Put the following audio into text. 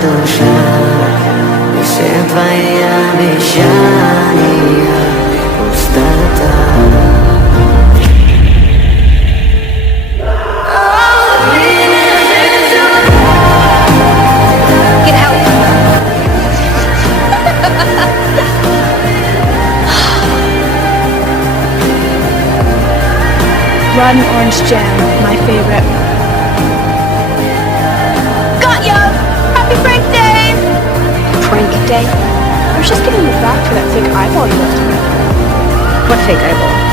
душа, и все твои обещания пустота. Get help. Run orange jam, my favorite. Got ya! Happy prank day! Prank day? I was just giving you back for that fake eyeball you left me. What fake eyeball?